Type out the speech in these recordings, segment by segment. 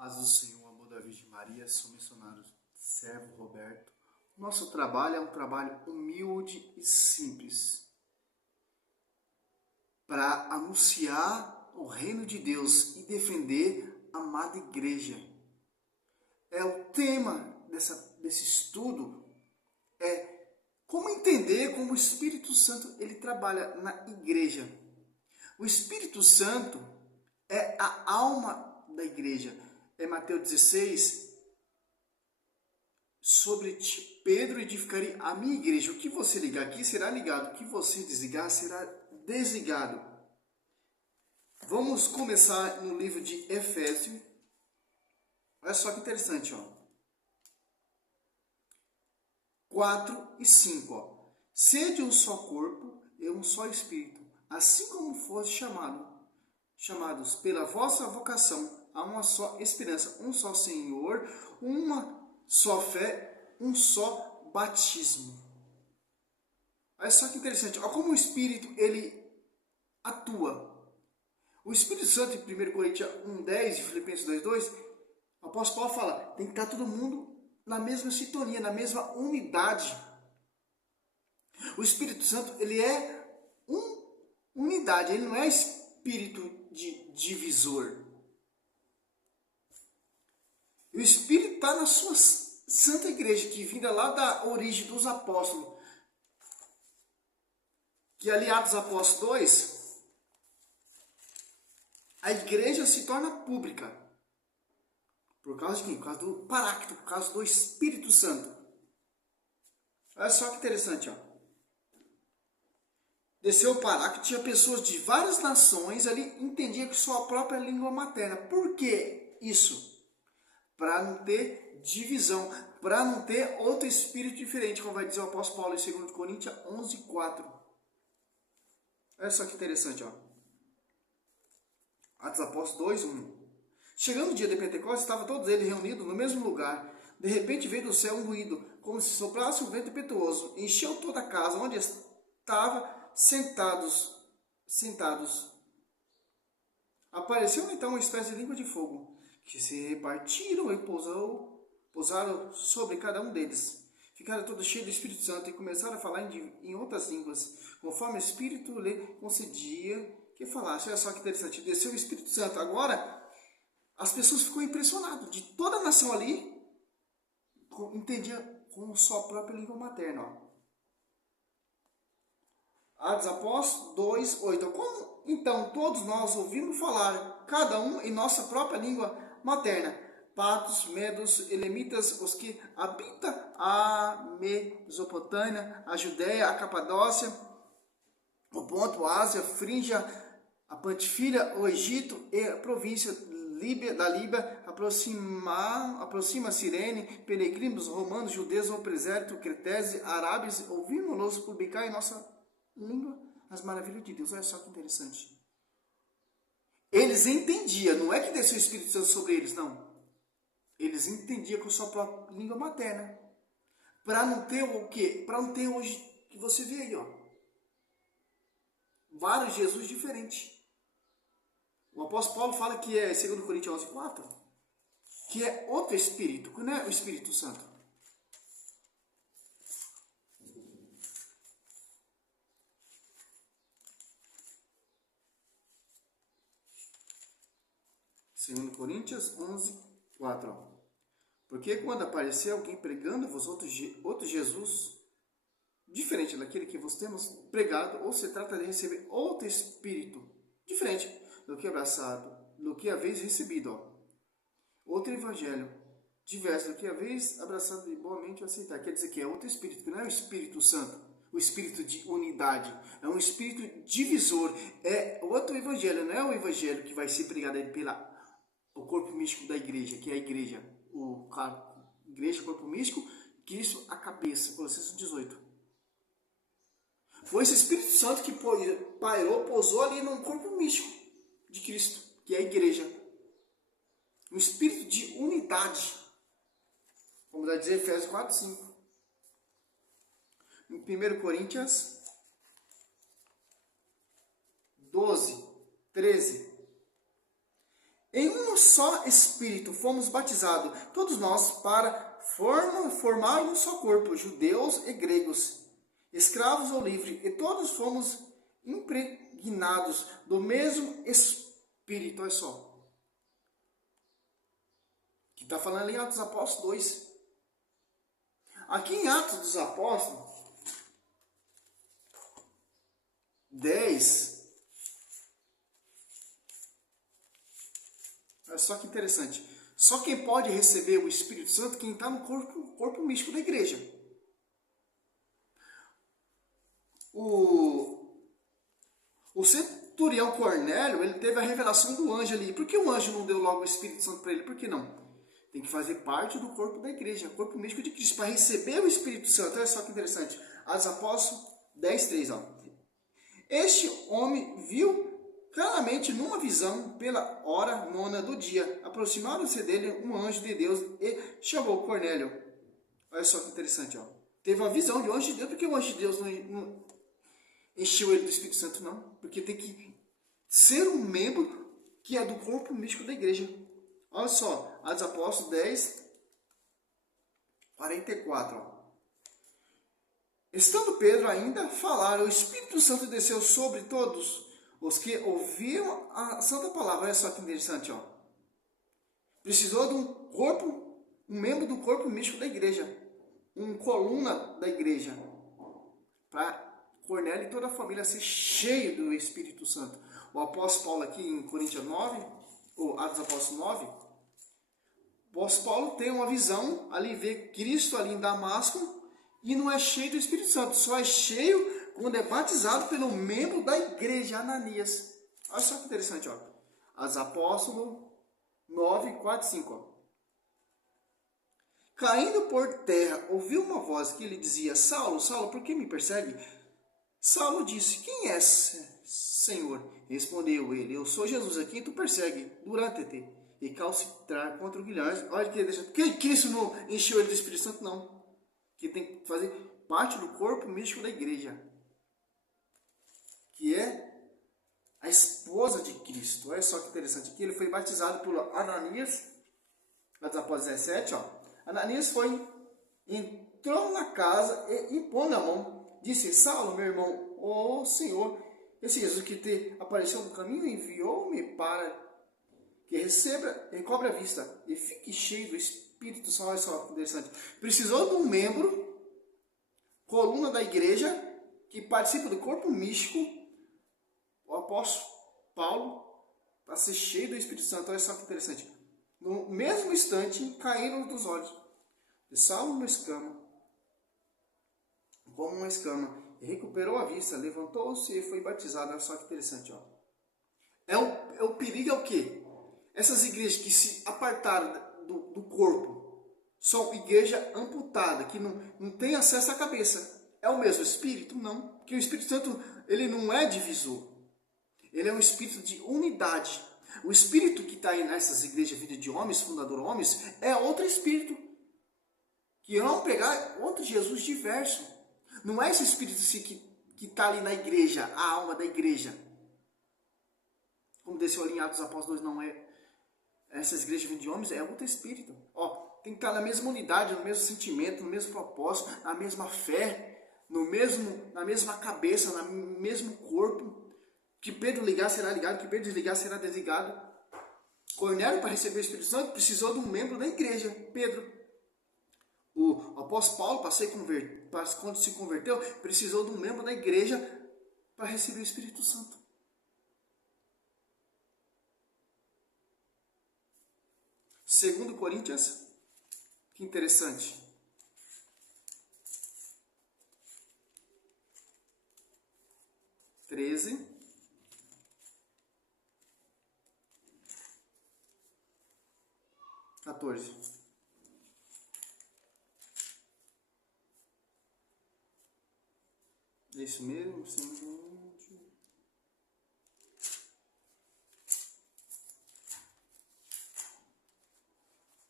Paz do Senhor, amor da Virgem Maria, sou missionário servo Roberto. Nosso trabalho é um trabalho humilde e simples para anunciar o reino de Deus e defender a amada igreja. O tema desse estudo é como entender como o Espírito Santo ele trabalha na igreja. O Espírito Santo é a alma da igreja. É Mateus 16, sobre ti, Pedro, edificarei a minha igreja. O que você ligar aqui será ligado, o que você desligar será desligado. Vamos começar no livro de Efésios. Olha só que interessante, ó. 4 e 5, ó. Sede um só corpo e um só espírito, assim como foste chamados pela vossa vocação a uma só esperança, um só Senhor, uma só fé, um só batismo. Olha só que interessante, olha como o Espírito ele atua. O Espírito Santo, em 1 Coríntios 1,10 e Filipenses 2,2, o apóstolo Paulo fala, tem que estar todo mundo na mesma sintonia, na mesma unidade. O Espírito Santo, ele é unidade, ele não é espírito de divisor. E o Espírito está na sua Santa Igreja, que vinda lá da origem dos apóstolos. Que ali, Atos Apóstolos 2, a igreja se torna pública. Por causa de quem? Por causa do Paráclito, por causa do Espírito Santo. Olha só que interessante, ó. Desceu o Paráclito, tinha pessoas de várias nações ali, entendiam que sua própria língua materna. Por que isso? Para não ter divisão, para não ter outro espírito diferente, como vai dizer o apóstolo Paulo em 2 Coríntios 11:4. Olha só que interessante, ó. Atos Apóstolos 2:1. Chegando o dia de Pentecostes, estavam todos eles reunidos no mesmo lugar. De repente veio do céu um ruído, como se soprasse um vento impetuoso, encheu toda a casa onde estavam sentados. Apareceu então uma espécie de língua de fogo, que se repartiram e pousaram sobre cada um deles. Ficaram todos cheios do Espírito Santo e começaram a falar em outras línguas, conforme o Espírito lhe concedia que falasse. Olha só que interessante, desceu o Espírito Santo. Agora, as pessoas ficam impressionadas, de toda a nação ali, entendia com sua própria língua materna. Ó. Atos Apóstolos 2:8. Como então todos nós ouvimos falar, cada um em nossa própria língua materna, patos, medos, elemitas, os que habitam a Mesopotâmia, a Judéia, a Capadócia, o Ponto, a Ásia, Frígia, a Pantifilha, o Egito e a província da Líbia, aproxima Cirene, peregrinos, romanos, judeus, ou presérito, cretenses, árabes, ouvimos-nos publicar em nossa língua as maravilhas de Deus. Olha só que interessante. Eles entendiam, não é que desceu o Espírito Santo sobre eles, não. Eles entendiam com sua própria língua materna. Para não ter o quê? Para não ter hoje que você vê aí, ó. Vários Jesus diferentes. O apóstolo Paulo fala que é 2 Coríntios 11:4, que é outro Espírito, que não é o Espírito Santo. Segundo Coríntios 11:4. Porque quando aparecer alguém pregando-vos outro Jesus, diferente daquele que vos temos pregado, ou se trata de receber outro Espírito, diferente do que abraçado, do que haveis recebido, ó. Outro Evangelho, diverso do que haveis abraçado e boamente aceitar. Quer dizer que é outro Espírito, que não é o Espírito Santo, o Espírito de unidade, é um Espírito divisor, é outro Evangelho, não é o Evangelho que vai ser pregado aí o corpo místico da igreja, que é a igreja, igreja, corpo místico, Cristo, a cabeça, Colossenses 18. Foi esse Espírito Santo que pousou ali no corpo místico de Cristo, que é a igreja. Um espírito de unidade. Vamos lá dizer Efésios 4:5. Em 1 Coríntios 12:13. Em um só Espírito fomos batizados, todos nós, para formar um só corpo, judeus e gregos, escravos ou livres, e todos fomos impregnados do mesmo Espírito. Olha só, que está falando ali em Atos dos Apóstolos 2. Aqui em Atos dos Apóstolos 10, olha só que interessante. Só quem pode receber o Espírito Santo é quem está no corpo místico da igreja. O centurião Cornélio, ele teve a revelação do anjo ali. Por que o anjo não deu logo o Espírito Santo para ele? Por que não? Tem que fazer parte do corpo da igreja, corpo místico de Cristo, para receber o Espírito Santo. Olha só que interessante. Atos Apóstolos 10:3. Este homem viu claramente numa visão, pela hora nona do dia, aproximaram-se dele um anjo de Deus e chamou Cornélio. Olha só que interessante. Teve uma visão de um anjo de Deus. Por que o anjo de Deus não encheu ele do Espírito Santo? Não. Porque tem que ser um membro que é do corpo místico da igreja. Olha só, Atos Apóstolos 10:44. Estando Pedro ainda a falar, o Espírito Santo desceu sobre todos os que ouviram a santa palavra. Olha só que interessante. Precisou de um corpo, um membro do corpo místico da igreja, uma coluna da igreja, para Cornélio e toda a família ser cheio do Espírito Santo. O apóstolo Paulo aqui em Coríntios 9, ou Atos Apóstolos 9, o apóstolo Paulo tem uma visão, ali vê Cristo ali em Damasco, e não é cheio do Espírito Santo, só é cheio quando é batizado pelo membro da igreja, Ananias. Olha só que interessante, Atos Apóstolos 9, 4, 5. Caindo por terra, ouviu uma voz que lhe dizia: Saulo, Saulo, por que me persegue? Saulo disse: Quem és, Senhor? Respondeu ele: Eu sou Jesus, a quem tu persegue, durante-te e calcitrar contra o Guilherme. Olha que deixa. Que isso não encheu ele do Espírito Santo? Não. Que tem que fazer parte do corpo místico da igreja, que é a esposa de Cristo. Olha só que interessante. Aqui ele foi batizado por Ananias, após 17. Ananias entrou na casa e impondo a mão, disse: Saulo, meu irmão, ó Senhor, esse Jesus que te apareceu no caminho enviou-me para que recobre a vista e fique cheio do Espírito Santo. Olha só que interessante. Precisou de um membro, coluna da igreja, que participa do corpo místico, o apóstolo Paulo, para ser cheio do Espírito Santo. Olha só que interessante. No mesmo instante, caíram dos olhos de Saulo uma escama, como uma escama, e recuperou a vista, levantou-se e foi batizado. Olha só que interessante. O perigo é o quê? Essas igrejas que se apartaram do corpo são igreja amputada, que não tem acesso à cabeça. É o mesmo Espírito? Não. Porque o Espírito Santo, ele não é divisor. Ele é um Espírito de unidade. O Espírito que está aí nessas igrejas vida de homens, fundador homens, é outro Espírito. Que vão pregar outro Jesus diverso. Não é esse Espírito assim, que está ali na igreja, a alma da igreja. Como desceu ali em Atos dos Apóstolos 2, não é. Essas igrejas de homens é outro Espírito. Tem que estar na mesma unidade, no mesmo sentimento, no mesmo propósito, na mesma fé, na mesma cabeça, no mesmo corpo. Que Pedro ligar será ligado, que Pedro desligar será desligado. Cornélio, para receber o Espírito Santo, precisou de um membro da igreja, Pedro. O apóstolo Paulo, quando se converteu, precisou de um membro da igreja para receber o Espírito Santo. Segundo Coríntios, que interessante. (13). É isso mesmo?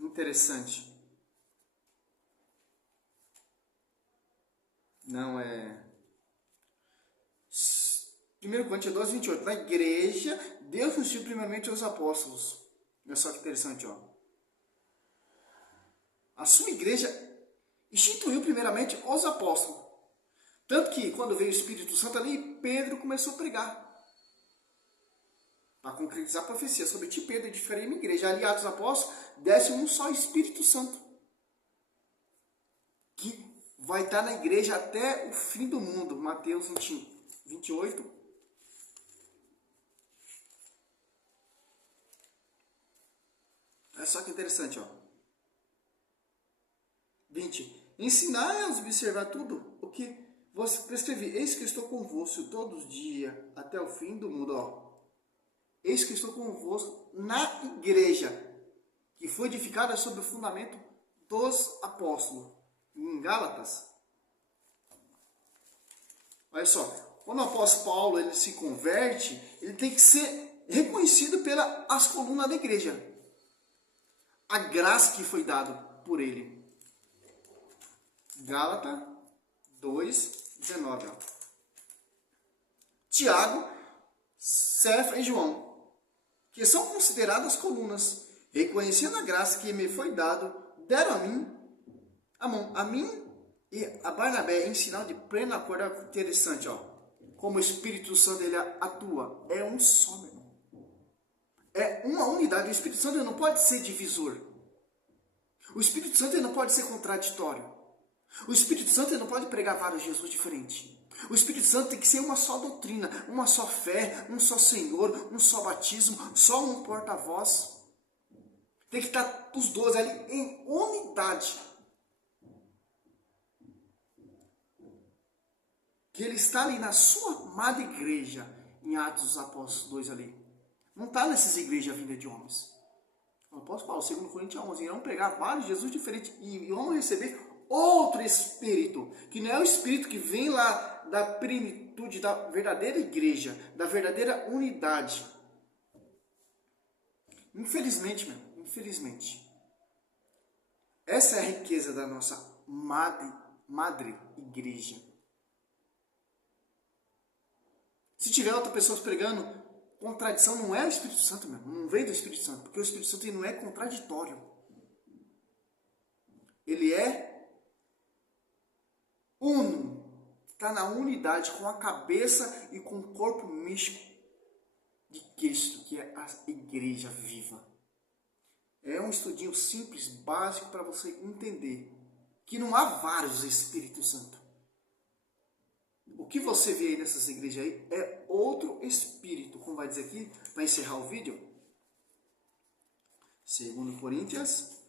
Interessante. Não é. 1 Coríntios 12, 28. Na igreja, Deus instituiu primeiramente os apóstolos. Olha só que interessante, ó. A sua igreja instituiu primeiramente os apóstolos. Tanto que quando veio o Espírito Santo ali, Pedro começou a pregar. Para concretizar a profecia sobre ti, Pedro, edificaria minha igreja. Ali, Atos dos Apóstolos, desce um só Espírito Santo, que vai estar na igreja até o fim do mundo. Mateus 28. Olha só que interessante, ó. 20. Ensinai a observar tudo o que vos prescrevi. Eis que estou convosco todos os dias até o fim do mundo, ó. Eis que estou convosco na igreja, que foi edificada sobre o fundamento dos apóstolos. Em Gálatas. Olha só, quando o apóstolo Paulo ele se converte, ele tem que ser reconhecido pelas colunas da igreja. A graça que foi dada por ele. Gálatas 2:19. Tiago, Cefas e João, que são consideradas colunas, reconhecendo a graça que me foi dado, deram a mim e a Barnabé em sinal de pleno acordo. Interessante, ó. Como o Espírito Santo ele atua, é um só, meu irmão. É uma unidade. O Espírito Santo ele não pode ser divisor. O Espírito Santo ele não pode ser contraditório. O Espírito Santo ele não pode pregar vários Jesus diferentes. O Espírito Santo tem que ser uma só doutrina, uma só fé, um só Senhor, um só batismo, só um porta-voz. Tem que estar os dois ali em unidade. Que ele está ali na sua amada igreja, em Atos dos Apóstolos 2 ali. Não está nessas igrejas vindas de homens. O apóstolo Paulo, 2 Coríntios 11, irão pregar vários Jesus diferentes e vão receber outro Espírito, que não é o Espírito que vem lá da plenitude da verdadeira igreja, da verdadeira unidade. Infelizmente, meu, infelizmente, essa é a riqueza da nossa madre igreja. Se tiver outra pessoa pregando contradição, não é o Espírito Santo mesmo, não vem do Espírito Santo, porque o Espírito Santo ele não é contraditório. Ele é uno, está na unidade com a cabeça e com o corpo místico de Cristo, que é a igreja viva. É um estudinho simples, básico, para você entender que não há vários Espíritos Santos. O que você vê aí nessas igrejas aí é outro Espírito, como vai dizer aqui, para encerrar o vídeo. 2 Coríntios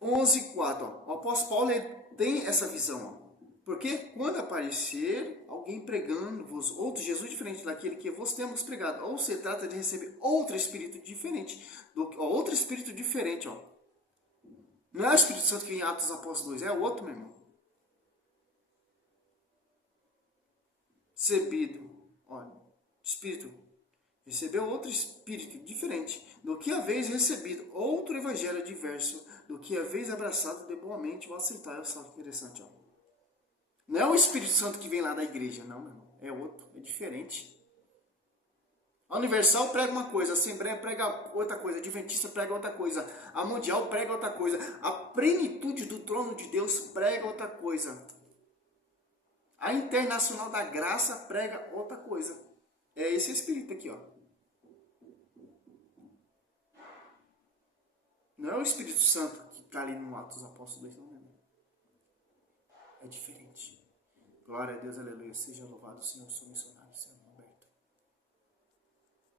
11:4. O apóstolo Paulo tem essa visão, ó. Porque quando aparecer alguém pregando-vos outro Jesus diferente daquele que vos temos pregado, ou se trata de receber outro Espírito diferente, outro Espírito diferente, ó. Não é o Espírito Santo que vem em Atos dos Apóstolos 2, é o outro, meu irmão. Recebido, olha, Espírito, recebeu outro Espírito diferente do que haveis recebido, outro Evangelho diverso do que haveis abraçado de boamente ou aceitar. Olha só que interessante, ó. Não é o Espírito Santo que vem lá da igreja, não, meu irmão. É outro, é diferente. A Universal prega uma coisa, a Assembleia prega outra coisa, a Adventista prega outra coisa, a Mundial prega outra coisa, a plenitude do trono de Deus prega outra coisa. A Internacional da Graça prega outra coisa. É esse Espírito aqui, ó. Não é o Espírito Santo que está ali no Atos dos Apóstolos 2, não, meu. É diferente. Glória a Deus, aleluia. Seja louvado o Senhor, sou missionário.